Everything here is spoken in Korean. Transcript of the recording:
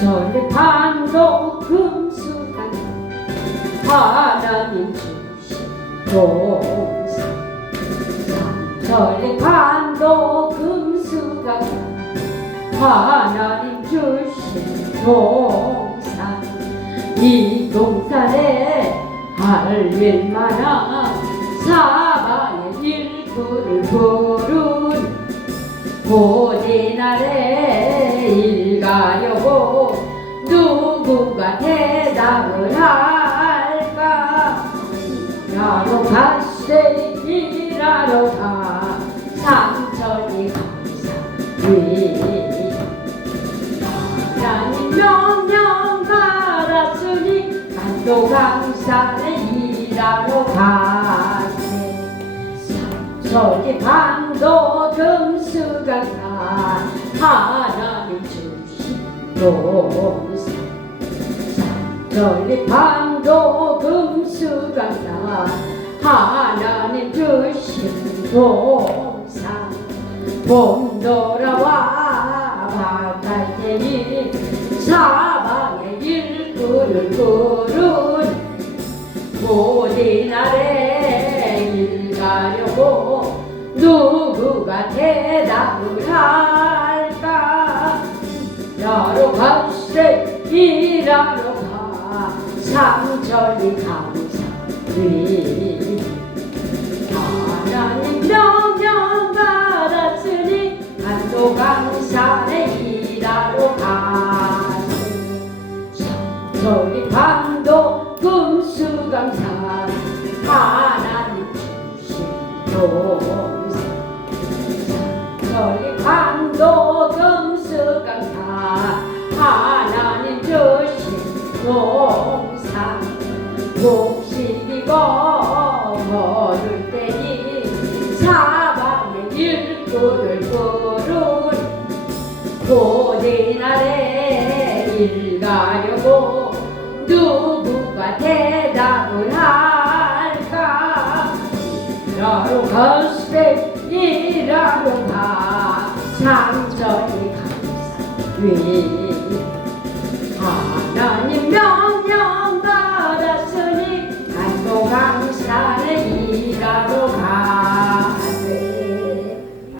천리판도 금수강 하나님 주신. 동산 천리판도 금수강 하나님 주신. 동산 이 동산에 할일 많아. 사방의 일꾼을 부른 고디날에 일가려고 누구가 대답을 할까? 나로 갔세 일하러 가. 상천이 감사 위 하나님 명령 받았으니 간도 강산에 일하러 가세. 저기 방 도 금수강사 하나님 주신 동산 저기 방도 금수강사 하나님 주신 동산 봄 돌아와 바깥 테니 사방에 일꾼을 부른 모든 날에 일 가려고 누구가 대답을 할까? 나로 갈세 일하러 가. 상절이 감사 위하 저기 방도 금수강산 하나님 주신 동산 곡식이고 걸을 때니 사방에 일꾼을 부른 고된 날에 일 가려고 누구가 대답을 할까 나로 갈세 일하러 가 상전이 감사 위